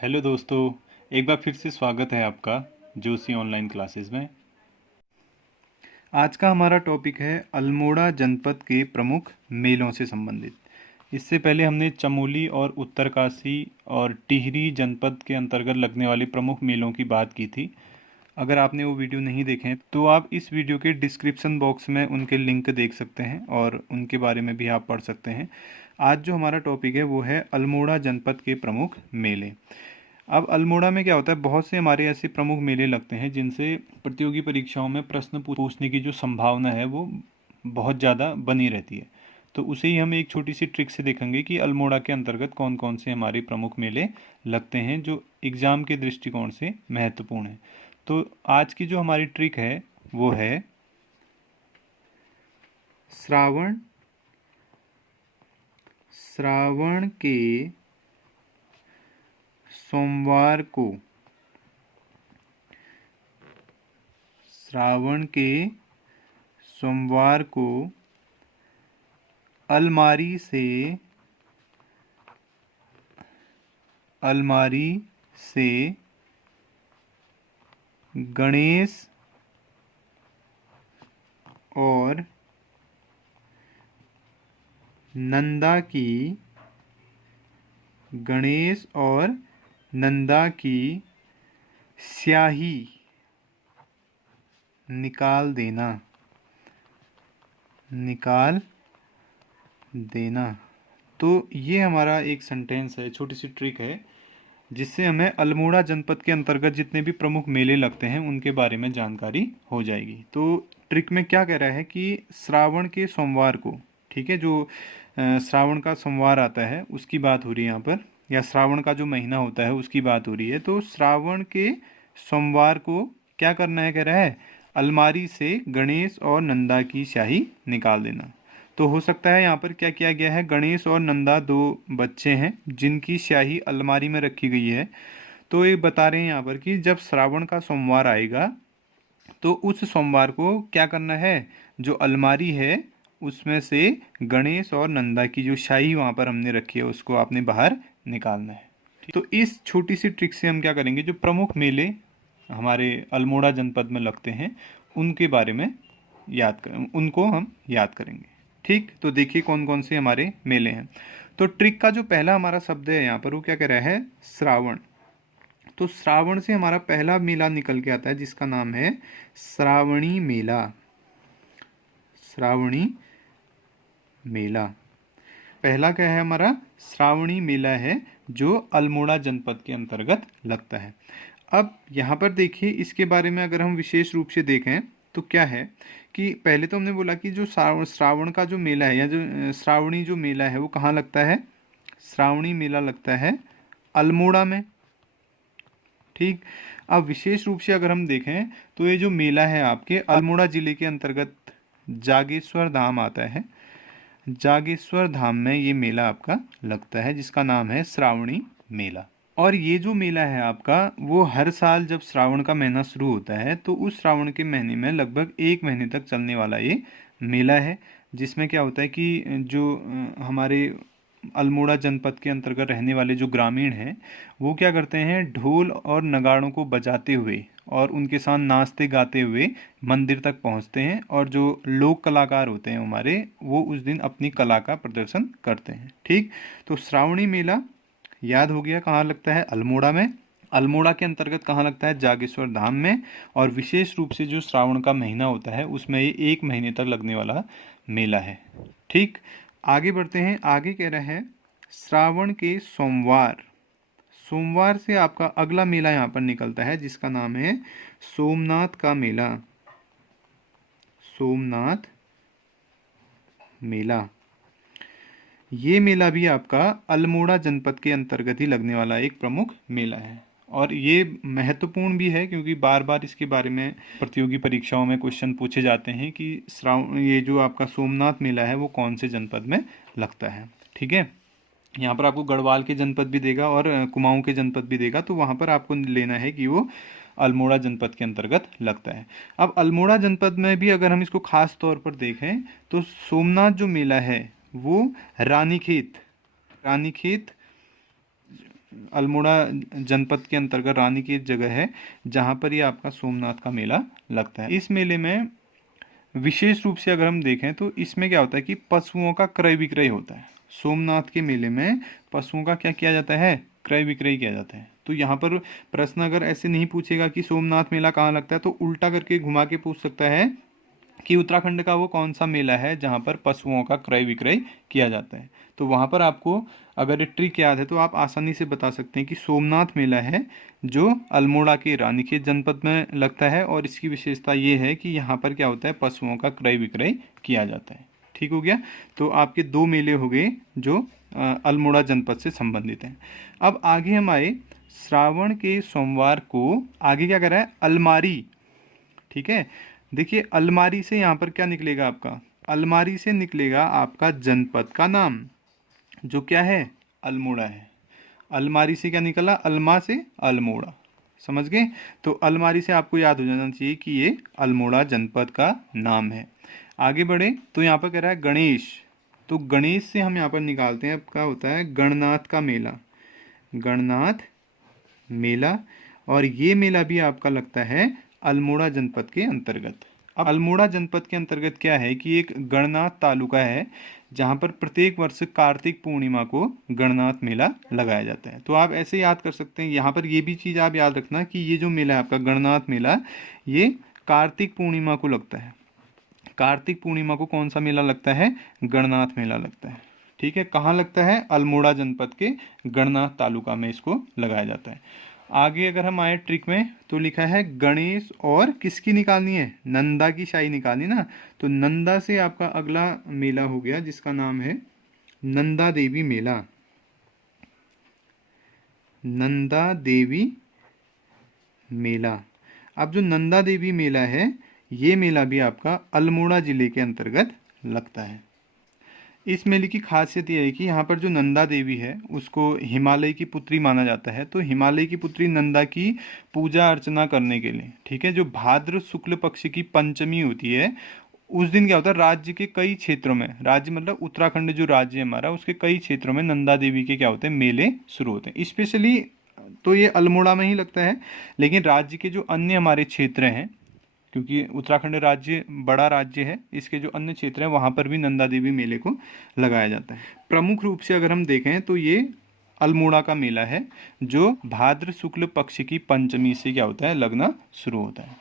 Hello दोस्तों, एक बार फिर से स्वागत है आपका जोशी ऑनलाइन क्लासेस में। आज का हमारा टॉपिक है अल्मोड़ा जनपद के प्रमुख मेलों से संबंधित। इससे पहले हमने चमोली और उत्तरकाशी और टिहरी जनपद के अंतर्गत लगने वाले प्रमुख मेलों की बात की थी। अगर आपने वो वीडियो नहीं देखे तो आप इस वीडियो के डिस्क्रिप्शन बॉक्स में उनके लिंक देख सकते हैं और उनके बारे में भी आप पढ़ सकते हैं। आज जो हमारा टॉपिक है वो है अल्मोड़ा जनपद के प्रमुख मेले। अब अल्मोड़ा में क्या होता है, बहुत से हमारे ऐसे प्रमुख मेले लगते हैं जिनसे प्रतियोगी परीक्षाओं में प्रश्न पूछने की जो संभावना है वो बहुत ज़्यादा बनी रहती है। तो उसे ही हम एक छोटी सी ट्रिक से देखेंगे कि अल्मोड़ा के अंतर्गत कौन कौन से हमारे प्रमुख मेले लगते हैं जो एग्ज़ाम के दृष्टिकोण से महत्वपूर्ण है। तो आज की जो हमारी ट्रिक है वो है श्रावण के सोमवार को अलमारी से गणेश और नंदा की स्याही निकाल देना। तो ये हमारा एक सेंटेंस है, छोटी सी ट्रिक है जिससे हमें अल्मोड़ा जनपद के अंतर्गत जितने भी प्रमुख मेले लगते हैं उनके बारे में जानकारी हो जाएगी। तो ट्रिक में क्या कह रहा है कि श्रावण के सोमवार को, ठीक है, जो श्रावण का सोमवार आता है उसकी बात हो रही है यहाँ पर, या श्रावण का जो महीना होता है उसकी बात हो रही है। तो श्रावण के सोमवार को क्या करना है, कह रहा है अलमारी से गणेश और नंदा की स्याही निकाल देना। तो हो सकता है यहाँ पर क्या किया गया है, गणेश और नंदा दो बच्चे हैं जिनकी स्याही अलमारी में रखी गई है। तो ये बता रहे हैं यहाँ पर कि जब श्रावण का सोमवार आएगा तो उस सोमवार को क्या करना है, जो अलमारी है उसमें से गणेश और नंदा की जो स्याही वहाँ पर हमने रखी है उसको आपने बाहर निकालना है। तो इस छोटी सी ट्रिक से हम क्या करेंगे, जो प्रमुख मेले हमारे अल्मोड़ा जनपद में लगते हैं उनके बारे में उनको हम याद करेंगे। ठीक, तो देखिए कौन कौन से हमारे मेले हैं। तो ट्रिक का जो पहला हमारा शब्द है यहाँ पर वो क्या कह रहा है, श्रावण। तो श्रावण से हमारा पहला मेला निकल के आता है जिसका नाम है श्रावणी मेला। पहला क्या है हमारा, श्रावणी मेला है जो अल्मोड़ा जनपद के अंतर्गत लगता है। अब यहाँ पर देखिए इसके बारे में अगर हम विशेष रूप से देखें तो क्या है कि पहले तो हमने बोला कि जो श्रावण का जो मेला है या जो श्रावणी जो मेला है वो कहाँ लगता है, श्रावणी मेला लगता है अल्मोड़ा में। ठीक, अब विशेष रूप से अगर हम देखें तो ये जो मेला है आपके अल्मोड़ा जिले के अंतर्गत जागेश्वर धाम आता है। जागेश्वर धाम में ये मेला आपका लगता है जिसका नाम है श्रावणी मेला। और ये जो मेला है आपका वो हर साल जब श्रावण का महीना शुरू होता है तो उस श्रावण के महीने में लगभग 1 महीने तक चलने वाला ये मेला है, जिसमें क्या होता है कि जो हमारे अल्मोड़ा जनपद के अंतर्गत रहने वाले जो ग्रामीण हैं वो क्या करते हैं, ढोल और नगाड़ों को बजाते हुए और उनके साथ नाचते गाते हुए मंदिर तक पहुंचते हैं और जो लोक कलाकार होते हैं हमारे वो उस दिन अपनी कला का प्रदर्शन करते हैं। ठीक, तो श्रावणी मेला याद हो गया कहाँ लगता है, अल्मोड़ा में। अल्मोड़ा के अंतर्गत कहाँ लगता है, जागेश्वर धाम में। और विशेष रूप से जो श्रावण का महीना होता है उसमें ये 1 महीने तक लगने वाला मेला है। ठीक, आगे बढ़ते हैं। आगे कह रहा है श्रावण के सोमवार से आपका अगला मेला यहाँ पर निकलता है जिसका नाम है सोमनाथ का मेला। ये मेला भी आपका अल्मोड़ा जनपद के अंतर्गत ही लगने वाला एक प्रमुख मेला है और ये महत्वपूर्ण भी है क्योंकि बार बार इसके बारे में प्रतियोगी परीक्षाओं में क्वेश्चन पूछे जाते हैं कि ये जो आपका सोमनाथ मेला है वो कौन से जनपद में लगता है। ठीक है, यहाँ पर आपको गढ़वाल के जनपद भी देगा और कुमाऊं के जनपद भी देगा, तो वहाँ पर आपको लेना है कि वो अल्मोड़ा जनपद के अंतर्गत लगता है। अब अल्मोड़ा जनपद में भी अगर हम इसको खास तौर पर देखें तो सोमनाथ जो मेला है वो रानीखेत अल्मोड़ा जनपद के अंतर्गत रानीखेत जगह है जहाँ पर ये आपका सोमनाथ का मेला लगता है। इस मेले में विशेष रूप से अगर हम देखें तो इसमें क्या होता है कि पशुओं का क्रय विक्रय होता है। सोमनाथ के मेले में पशुओं का क्या किया जाता है, क्रय विक्रय किया जाता है। तो यहाँ पर प्रश्न अगर ऐसे नहीं पूछेगा कि सोमनाथ मेला कहाँ लगता है, तो उल्टा करके घुमा के पूछ सकता है कि उत्तराखंड का वो कौन सा मेला है जहाँ पर पशुओं का क्रय विक्रय किया जाता है। तो वहाँ पर आपको अगर ये ट्रिक याद है तो आप आसानी से बता सकते हैं कि सोमनाथ मेला है जो अल्मोड़ा के रानीखेत जनपद में लगता है, और इसकी विशेषता ये है कि यहाँ पर क्या होता है, पशुओं का क्रय विक्रय किया जाता है। ठीक हो गया। तो आपके दो मेले हो गए जो अल्मोड़ा जनपद से संबंधित हैं। अब आगे हम आए श्रावण के सोमवार को, आगे क्या करा है, अलमारी। ठीक है, देखिए अलमारी से यहाँ पर क्या निकलेगा आपका, अलमारी से निकलेगा आपका जनपद का नाम जो क्या है, अल्मोड़ा है। अलमारी से क्या निकला, अल्मा से अल्मोड़ा, समझ गए। तो अलमारी से आपको याद हो जाना चाहिए कि ये अल्मोड़ा जनपद का नाम है। आगे बढ़े तो यहाँ पर कह रहा है गणेश, तो गणेश से हम यहाँ पर निकालते हैं, अब क्या होता है, गणनाथ का मेला, गणनाथ मेला। और ये मेला भी आपका लगता है अल्मोड़ा जनपद के अंतर्गत। अब अल्मोड़ा जनपद के अंतर्गत क्या है कि एक गणनाथ तालुका है जहाँ पर प्रत्येक वर्ष कार्तिक पूर्णिमा को गणनाथ मेला लगाया जाता है। तो आप ऐसे याद कर सकते हैं, यहाँ पर ये भी चीज़ आप याद रखना कि ये जो मेला है आपका गणनाथ मेला, ये कार्तिक पूर्णिमा को लगता है। कार्तिक पूर्णिमा को कौन सा मेला लगता है, गणनाथ मेला लगता है। ठीक है, कहाँ लगता है, अल्मोड़ा जनपद के गणनाथ तालुका में इसको लगाया जाता है। आगे अगर हम आए ट्रिक में तो लिखा है गणेश और किसकी निकालनी है, नंदा की शाही निकालनी ना। तो नंदा से आपका अगला मेला हो गया जिसका नाम है नंदा देवी मेला, नंदा देवी मेला। अब जो नंदा देवी मेला है ये मेला भी आपका अल्मोड़ा जिले के अंतर्गत लगता है। इस मेले की खासियत यह है कि यहाँ पर जो नंदा देवी है उसको हिमालय की पुत्री माना जाता है। तो हिमालय की पुत्री नंदा की पूजा अर्चना करने के लिए, ठीक है, जो भाद्र शुक्ल पक्ष की पंचमी होती है उस दिन क्या होता है, राज्य के कई क्षेत्रों में, राज्य मतलब उत्तराखंड जो राज्य है हमारा, उसके कई क्षेत्रों में नंदा देवी के क्या होते हैं, मेले शुरू होते हैं। स्पेशली तो ये अल्मोड़ा में ही लगता है, लेकिन राज्य के जो अन्य हमारे क्षेत्र हैं, क्योंकि उत्तराखंड राज्य बड़ा राज्य है, इसके जो अन्य क्षेत्र हैं वहाँ पर भी नंदा देवी मेले को लगाया जाता है। प्रमुख रूप से अगर हम देखें तो ये अल्मोड़ा का मेला है जो भाद्र शुक्ल पक्ष की पंचमी से क्या होता है, लगना शुरू होता है।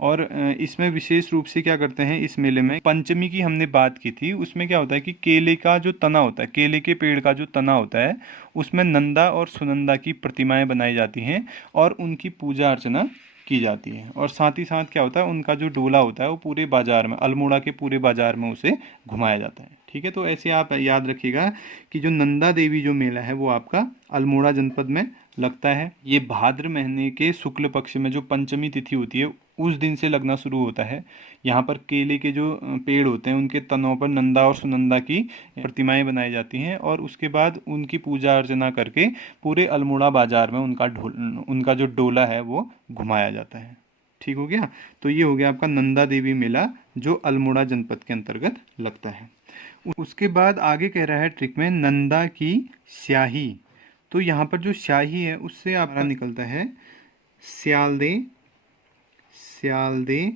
और इसमें विशेष रूप से क्या करते हैं, इस मेले में पंचमी की हमने बात की थी, उसमें क्या होता है कि केले का जो तना होता है, केले के पेड़ का जो तना होता है उसमें नंदा और सुनंदा की प्रतिमाएं बनाई जाती हैं और उनकी पूजा अर्चना की जाती है। और साथ ही साथ क्या होता है, उनका जो डोला होता है वो पूरे बाजार में, अल्मोड़ा के पूरे बाजार में उसे घुमाया जाता है। ठीक है, तो ऐसे आप याद रखिएगा कि जो नंदा देवी जो मेला है वो आपका अल्मोड़ा जनपद में लगता है। ये भाद्र महीने के शुक्ल पक्ष में जो पंचमी तिथि होती है उस दिन से लगना शुरू होता है। यहाँ पर केले के जो पेड़ होते हैं उनके तनों पर नंदा और सुनंदा की प्रतिमाएं बनाई जाती हैं और उसके बाद उनकी पूजा अर्चना करके पूरे अल्मोड़ा बाजार में उनका जो डोला है वो घुमाया जाता है। ठीक हो गया। तो ये हो गया आपका नंदा देवी मेला जो अल्मोड़ा जनपद के अंतर्गत लगता है। उसके बाद आगे कह रहा है ट्रिक में नंदा की स्याही। तो यहाँ पर जो स्याही है उससे आपका निकलता है स्यालदे, स्यालदे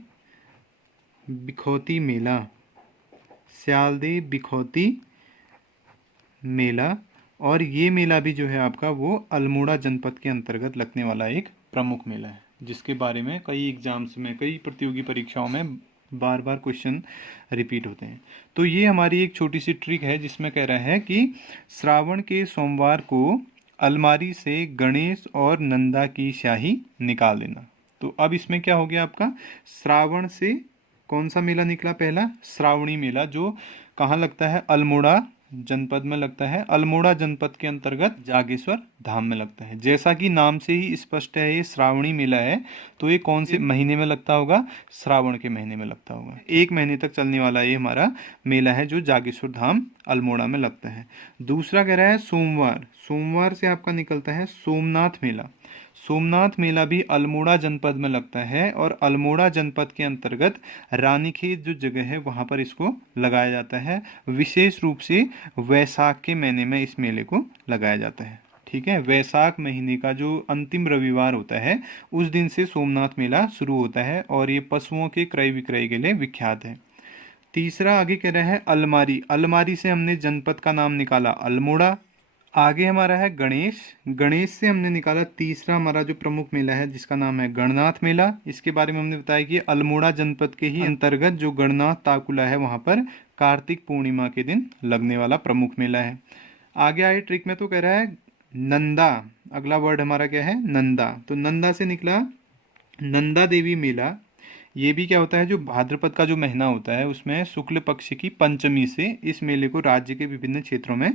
बिखौती मेला, स्यालदे बिखौती मेला। और ये मेला भी जो है आपका वो अल्मोड़ा जनपद के अंतर्गत लगने वाला एक प्रमुख मेला है जिसके बारे में कई एग्जाम्स में, कई प्रतियोगी परीक्षाओं में बार बार क्वेश्चन रिपीट होते हैं। तो ये हमारी एक छोटी सी ट्रिक है जिसमें कह रहा है कि श्रावण के सोमवार को अलमारी से गणेश और नंदा की स्याही निकाल देना। तो अब इसमें क्या हो गया आपका, श्रावण से कौन सा मेला निकला, पहला श्रावणी मेला जो कहाँ लगता है, अल्मोड़ा जनपद में लगता है। अल्मोड़ा जनपद के अंतर्गत जागेश्वर धाम में लगता है। जैसा कि नाम से ही स्पष्ट है ये श्रावणी मेला है, तो ये कौन से महीने में लगता होगा, श्रावण के महीने में लगता होगा। एक महीने तक चलने वाला ये हमारा मेला है जो जागेश्वर धाम अल्मोड़ा में लगता है। दूसरा कह रहा है सोमवार, सोमवार से आपका निकलता है सोमनाथ मेला। सोमनाथ मेला भी अल्मोड़ा जनपद में लगता है और अल्मोड़ा जनपद के अंतर्गत रानीखेत जो जगह है वहाँ पर इसको लगाया जाता है। विशेष रूप से वैशाख के महीने में इस मेले को लगाया जाता है। ठीक है। वैशाख महीने का जो अंतिम रविवार होता है उस दिन से सोमनाथ मेला शुरू होता है और ये पशुओं के क्रय विक्रय के लिए विख्यात है। तीसरा आगे कह रहा है अलमारी। अलमारी से हमने जनपद का नाम निकाला अल्मोड़ा। आगे हमारा है गणेश। गणेश से हमने निकाला तीसरा हमारा जो प्रमुख मेला है जिसका नाम है गणनाथ मेला। इसके बारे में हमने बताया कि अल्मोड़ा जनपद के ही अंतर्गत जो गणनाथ ताकुला है वहाँ पर कार्तिक पूर्णिमा के दिन लगने वाला प्रमुख मेला है। आगे आए ट्रिक में तो कह रहा है नंदा। अगला वर्ड हमारा क्या है? नंदा। तो नंदा से निकला नंदा देवी मेला। ये भी क्या होता है, जो भाद्रपद का जो महीना होता है उसमें शुक्ल पक्ष की पंचमी से इस मेले को राज्य के विभिन्न क्षेत्रों में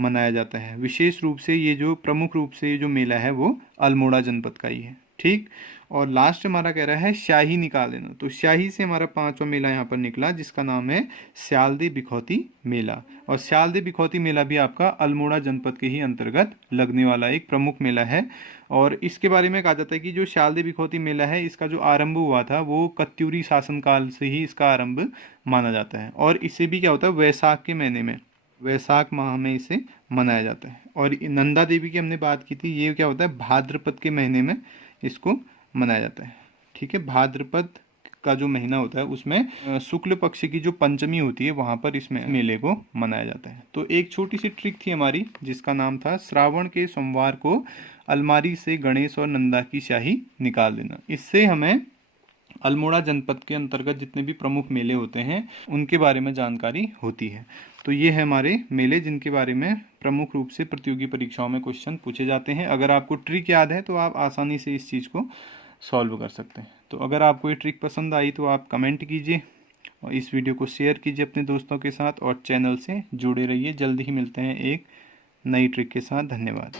मनाया जाता है। विशेष रूप से ये जो प्रमुख रूप से ये जो मेला है वो अल्मोड़ा जनपद का ही है। ठीक। और लास्ट हमारा कह रहा है शाही निकाल देना। तो शाही से हमारा पांचवा मेला यहाँ पर निकला जिसका नाम है स्यालदे बिखौती मेला। और स्यालदे बिखौती मेला भी आपका अल्मोड़ा जनपद के ही अंतर्गत लगने वाला एक प्रमुख मेला है। और इसके बारे में कहा जाता है कि जो स्यालदे बिखौती मेला है इसका जो आरंभ हुआ था वो कत्यूरी शासनकाल से ही इसका आरंभ माना जाता है। और इसे भी क्या होता है, वैशाख के महीने में, वैशाख माह में इसे मनाया जाता है। और नंदा देवी की हमने बात की थी, ये क्या होता है भाद्रपद के महीने में इसको मनाया जाता है। ठीक है। भाद्रपद का जो महीना होता है उसमें शुक्ल पक्ष की जो पंचमी होती है वहां पर इसमें मेले को मनाया जाता है। तो एक छोटी सी ट्रिक थी हमारी जिसका नाम था श्रावण के सोमवार को अलमारी से गणेश और नंदा की शाही निकाल देना। इससे हमें अल्मोड़ा जनपद के अंतर्गत जितने भी प्रमुख मेले होते हैं उनके बारे में जानकारी होती है। तो ये है हमारे मेले जिनके बारे में प्रमुख रूप से प्रतियोगी परीक्षाओं में क्वेश्चन पूछे जाते हैं। अगर आपको ट्रिक याद है तो आप आसानी से इस चीज़ को सॉल्व कर सकते हैं। तो अगर आपको ये ट्रिक पसंद आई तो आप कमेंट कीजिए और इस वीडियो को शेयर कीजिए अपने दोस्तों के साथ और चैनल से जुड़े रहिए। जल्दी ही मिलते हैं एक नई ट्रिक के साथ। धन्यवाद।